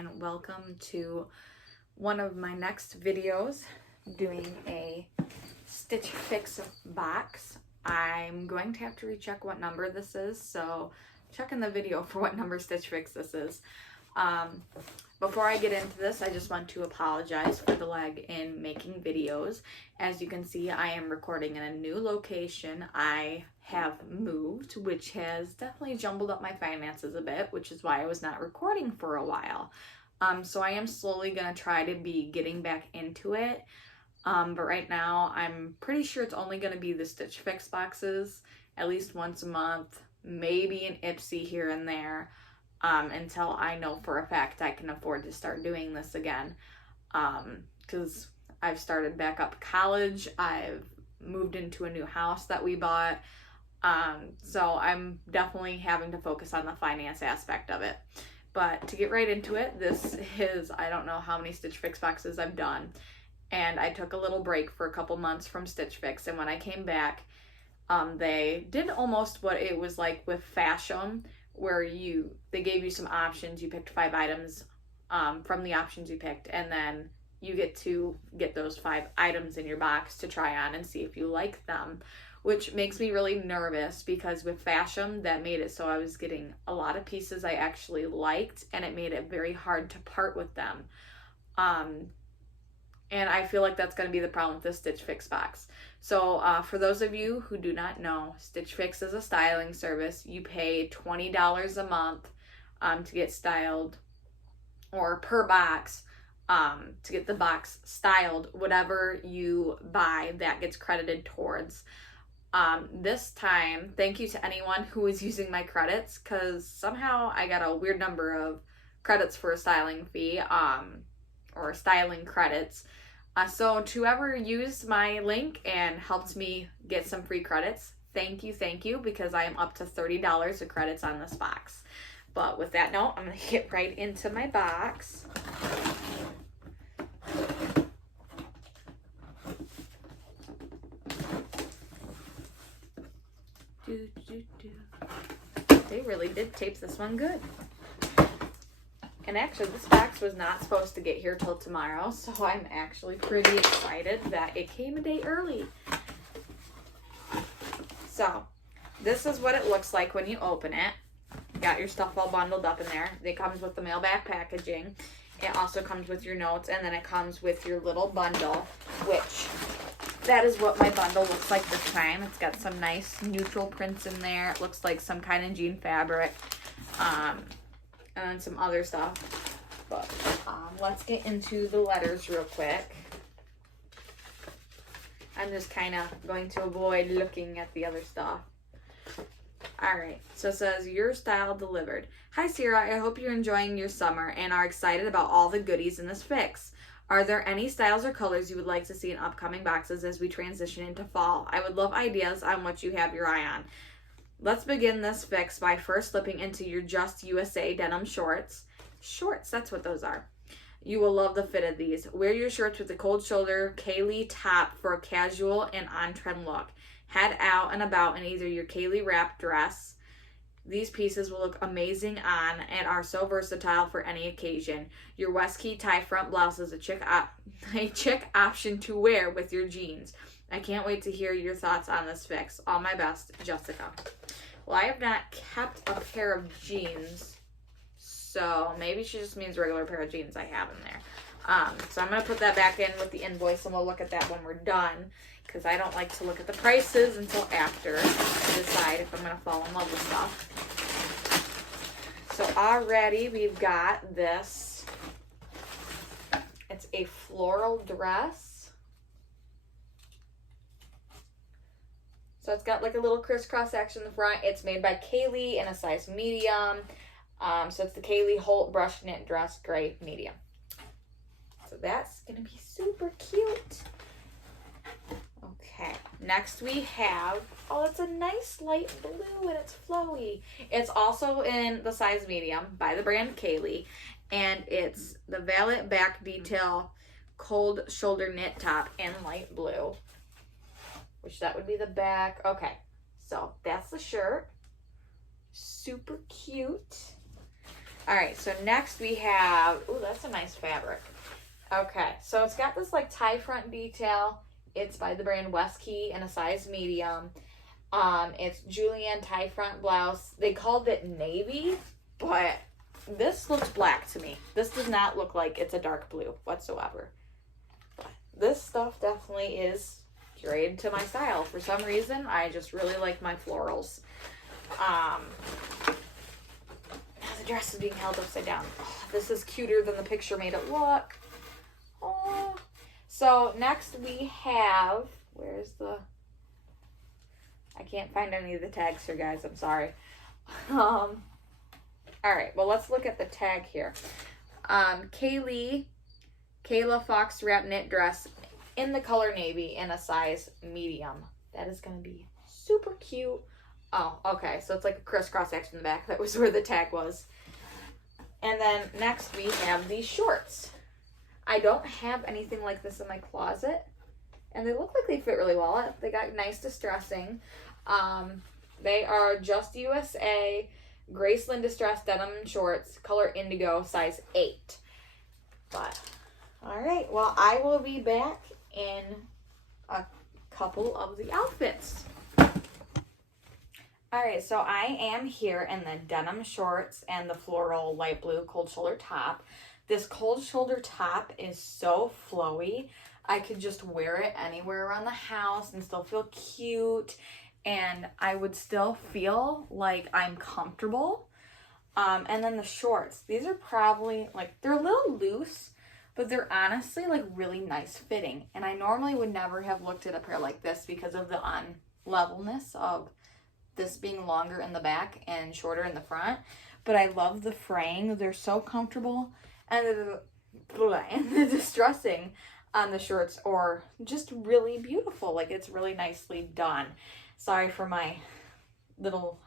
and welcome to one of my next videos doing a Stitch Fix box. I'm going to have to recheck what number this is, so check in the video for what number Stitch Fix this is. Before I get into this, I just want to apologize for the lag in making videos. As you can see, I am recording in a new location. I have moved, which has definitely jumbled up my finances a bit, which is why I was not recording for a while. So I am slowly going to try to be getting back into it. But right now, I'm pretty sure it's only going to be the Stitch Fix boxes, at least once a month, maybe an Ipsy here and there. Until I know for a fact I can afford to start doing this again. Because I've started back up college. I've moved into a new house that we bought. So I'm definitely having to focus on the finance aspect of it. But to get right into it, this is, I don't know how many Stitch Fix boxes I've done. And I took a little break for a couple months from Stitch Fix. And when I came back, they did almost what it was like with Fashion, where they gave you some options. You picked 5 items from the options you picked, and then you get to get those 5 items in your box to try on and see if you like them, which makes me really nervous because with Fashion, that made it so I was getting a lot of pieces I actually liked, and it made it very hard to part with them. And I feel like that's going to be the problem with this Stitch Fix box. So for those of you who do not know, Stitch Fix is a styling service. You pay $20 a month to get styled, or per box, to get the box styled. Whatever you buy, that gets credited towards. This time, thank you to anyone who is using my credits, because somehow I got a weird number of credits for a styling fee, or styling credits. So to whoever used my link and helped me get some free credits, thank you, because I am up to $30 of credits on this box. But with that note, I'm going to get right into my box. They really did tape this one good. And actually, this box was not supposed to get here till tomorrow, so I'm actually pretty excited that it came a day early. So, this is what it looks like when you open it. You got your stuff all bundled up in there. It comes with the mailbag packaging. It also comes with your notes, and then it comes with your little bundle, which that is what my bundle looks like this time. It's got some nice neutral prints in there. It looks like some kind of jean fabric. And then some other stuff. But let's get into the letters real quick. I'm just kind of going to avoid looking at the other stuff. Alright, so it says, your style delivered. Hi Sierra, I hope you're enjoying your summer and are excited about all the goodies in this fix. Are there any styles or colors you would like to see in upcoming boxes as we transition into fall? I would love ideas on what you have your eye on. Let's begin this fix by first slipping into your Just USA denim shorts. Shorts, that's what those are. You will love the fit of these. Wear your shorts with a cold shoulder Kaylee top for a casual and on-trend look. Head out and about in either your Kaylee wrap dress. These pieces will look amazing on and are so versatile for any occasion. Your West Key tie front blouse is a chic option to wear with your jeans. I can't wait to hear your thoughts on this fix. All my best, Jessica. Well, I have not kept a pair of jeans, so maybe she just means a regular pair of jeans I have in there. So I'm going to put that back in with the invoice, and we'll look at that when we're done, because I don't like to look at the prices until after to decide if I'm going to fall in love with stuff. So already we've got this. It's a floral dress. So it's got like a little crisscross action in the front. It's made by Kaylee in a size medium. So it's the Kaylee Holt Brush Knit Dress Gray Medium. So that's going to be super cute. Okay, next we have, oh, it's a nice light blue and it's flowy. It's also in the size medium by the brand Kaylee. And it's the Valet Back Detail Cold Shoulder Knit Top in light blue. Which that would be the back. Okay, so that's the shirt. Super cute. All right, so next we have, ooh, that's a nice fabric. Okay, so it's got this like tie front detail. It's by the brand Westkey in a size medium. It's Julienne tie front blouse. They called it navy, but this looks black to me. This does not look like it's a dark blue whatsoever. This stuff definitely is curated to my style. For some reason, I just really like my florals. The dress is being held upside down. Oh, this is cuter than the picture made it look. Oh. So next we have, where's the, I can't find any of the tags here, guys. I'm sorry. All right, well, let's look at the tag here. Kayla Fox Wrap Knit Dress in the color navy in a size medium. That is going to be super cute. Oh, okay, so it's like a crisscross action in the back. That was where the tag was. And then next we have these shorts. I don't have anything like this in my closet, and they look like they fit really well. They got nice distressing. They are Just USA Graceland Distressed Denim Shorts, color indigo, size 8. But, all right, well, I will be back in a couple of the outfits. All right, so I am here in the denim shorts and the floral light blue cold shoulder top. This cold shoulder top is so flowy. I could just wear it anywhere around the house and still feel cute, and I would still feel like I'm comfortable. And then the shorts, these are probably like, they're a little loose, but they're honestly like really nice fitting. And I normally would never have looked at a pair like this because of the unlevelness of this being longer in the back and shorter in the front. But I love the fraying. They're so comfortable. And the distressing on the shorts are just really beautiful. Like, it's really nicely done. Sorry for my little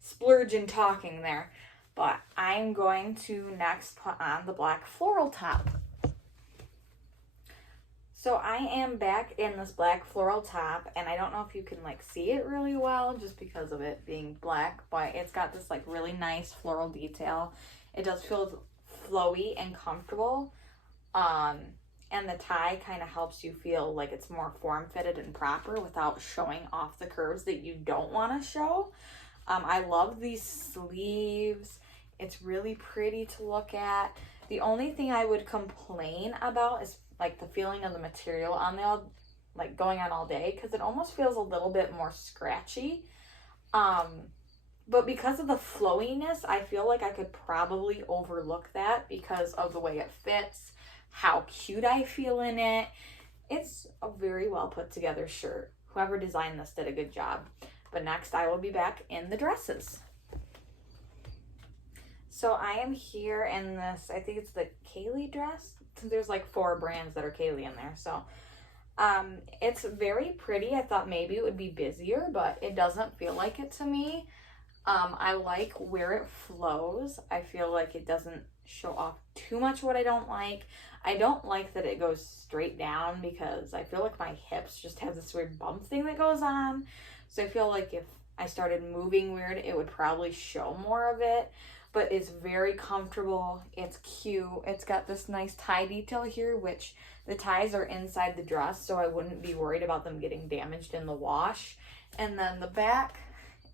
splurge in talking there. But I'm going to next put on the black floral top. So I am back in this black floral top, and I don't know if you can like see it really well just because of it being black, but it's got this like really nice floral detail. It does feel flowy and comfortable, and the tie kind of helps you feel like it's more form-fitted and proper without showing off the curves that you don't want to show. I love these sleeves. It's really pretty to look at. The only thing I would complain about is like the feeling of the material on the, like going on all day, because it almost feels a little bit more scratchy. But because of the flowiness, I feel like I could probably overlook that because of the way it fits, how cute I feel in it. It's a very well put together shirt. Whoever designed this did a good job. But next I will be back in the dresses. So I am here in this, I think it's the Kaylee Dress. There's like 4 brands that are Kaylee in there. So it's very pretty. I thought maybe it would be busier, but it doesn't feel like it to me. I like where it flows. I feel like it doesn't show off too much what I don't like. I don't like that it goes straight down because I feel like my hips just have this weird bump thing that goes on. So I feel like if I started moving weird, it would probably show more of it. But it's very comfortable. It's cute. It's got this nice tie detail here, which the ties are inside the dress, so I wouldn't be worried about them getting damaged in the wash. And then the back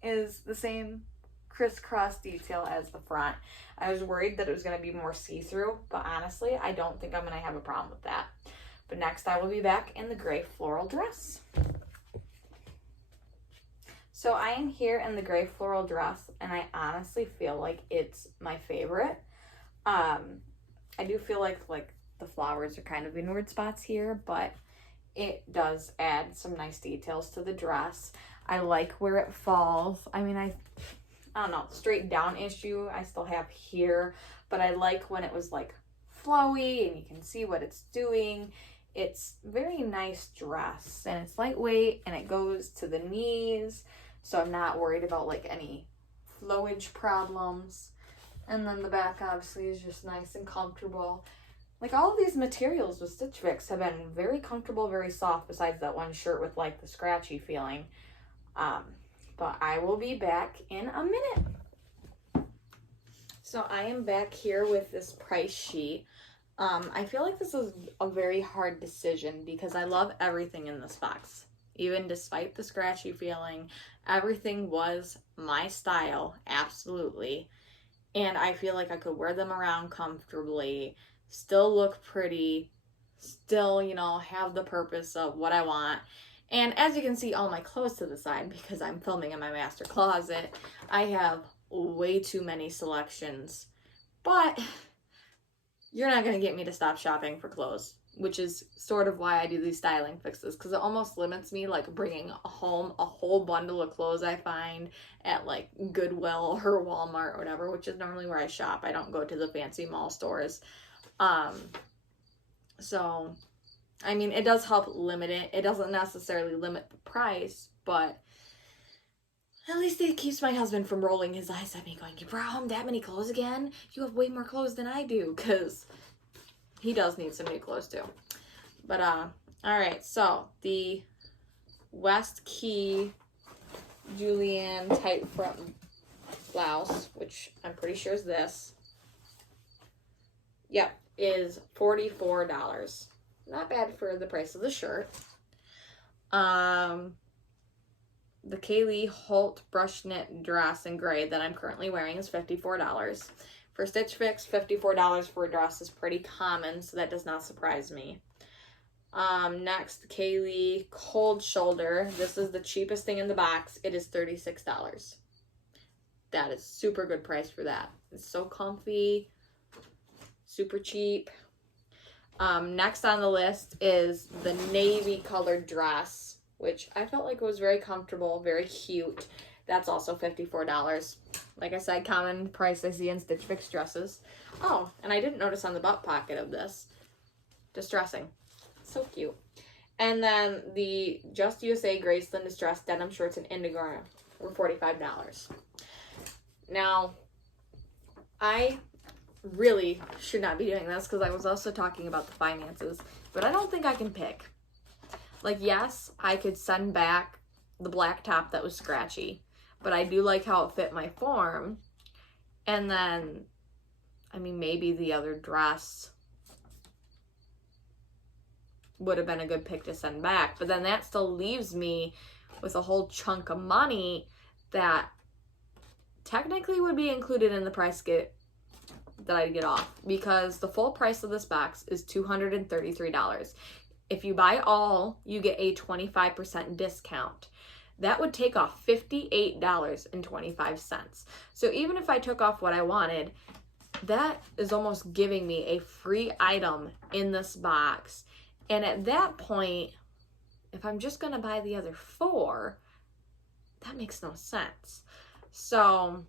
is the same crisscross detail as the front. I was worried that it was going to be more see-through, but honestly, I don't think I'm going to have a problem with that. But next, I will be back in the gray floral dress. So I am here in the gray floral dress, and I honestly feel like it's my favorite. I do feel like the flowers are kind of in weird spots here, but it does add some nice details to the dress. I like where it falls. I mean, I don't know, straight down issue I still have here, but I like when it was like flowy and you can see what it's doing. It's very nice dress, and it's lightweight, and it goes to the knees, so I'm not worried about like any flowage problems. And then the back obviously is just nice and comfortable. Like, all of these materials with Stitch Fix have been very comfortable, very soft, besides that one shirt with like the scratchy feeling. But I will be back in a minute. So I am back here with this price sheet. I feel like this is a very hard decision because I love everything in this box. Even despite the scratchy feeling, everything was my style, absolutely. And I feel like I could wear them around comfortably, still look pretty, still, have the purpose of what I want. And as you can see all my clothes to the side, because I'm filming in my master closet, I have way too many selections. But you're not going to get me to stop shopping for clothes, which is sort of why I do these styling fixes, because it almost limits me, like bringing home a whole bundle of clothes I find at like Goodwill or Walmart or whatever, which is normally where I shop. I don't go to the fancy mall stores. So, I mean, it does help limit it. It doesn't necessarily limit the price, but at least it keeps my husband from rolling his eyes at me going, you brought home that many clothes again? You have way more clothes than I do, because he does need some new clothes too. But, alright, so the West Key Julienne tight front blouse, which I'm pretty sure is this. Yep, is $44. Not bad for the price of the shirt. The Kaylee Holt brush knit dress in gray that I'm currently wearing is $54. For Stitch Fix, $54 for a dress is pretty common, so that does not surprise me. Next, Kaylee Cold Shoulder. This is the cheapest thing in the box. It is $36. That is super good price for that. It's so comfy, super cheap. Next on the list is the navy colored dress, which I felt like was very comfortable, very cute. That's also $54. Like I said, common price I see in Stitch Fix dresses. Oh, and I didn't notice on the butt pocket of this. Distressing. So cute. And then the Just USA Graceland Distressed Denim Shorts in Indigo were $45. Now, I really should not be doing this because I was also talking about the finances, but I don't think I can pick. Like, yes, I could send back the black top that was scratchy, but I do like how it fit my form. And then, I mean, maybe the other dress would have been a good pick to send back, but then that still leaves me with a whole chunk of money that technically would be included in the price that I'd get off, because the full price of this box is $233. If you buy all, you get a 25% discount. That would take off $58.25. So even if I took off what I wanted, that is almost giving me a free item in this box. And at that point, if I'm just going to buy the other 4, that makes no sense. So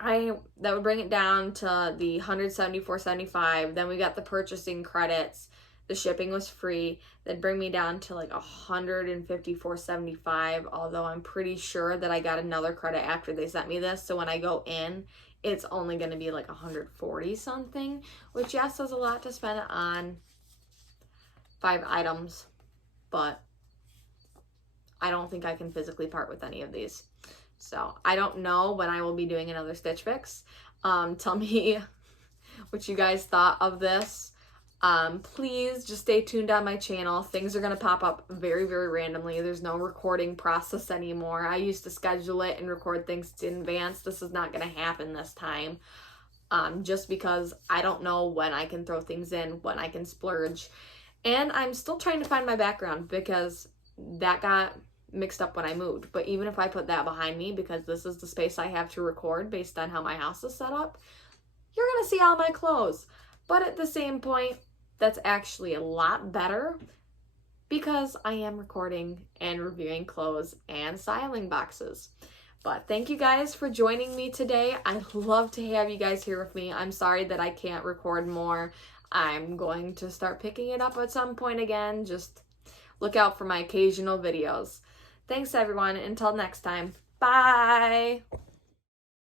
that would bring it down to the $174.75. Then we got the purchasing credits. The shipping was free. That'd bring me down to like $154.75, although I'm pretty sure that I got another credit after they sent me this. So when I go in, it's only going to be like $140 something, which yes, is a lot to spend on 5 items, but I don't think I can physically part with any of these. So I don't know when I will be doing another Stitch Fix. Tell me what you guys thought of this. Please just stay tuned on my channel. Things are going to pop up very, very randomly. There's no recording process anymore. I used to schedule it and record things in advance. This is not going to happen this time. Just because I don't know when I can throw things in, when I can splurge. And I'm still trying to find my background because that got mixed up when I moved. But even if I put that behind me, because this is the space I have to record based on how my house is set up, you're going to see all my clothes. But at the same point, that's actually a lot better because I am recording and reviewing clothes and styling boxes. But thank you guys for joining me today. I love to have you guys here with me. I'm sorry that I can't record more. I'm going to start picking it up at some point again. Just look out for my occasional videos. Thanks everyone. Until next time. Bye.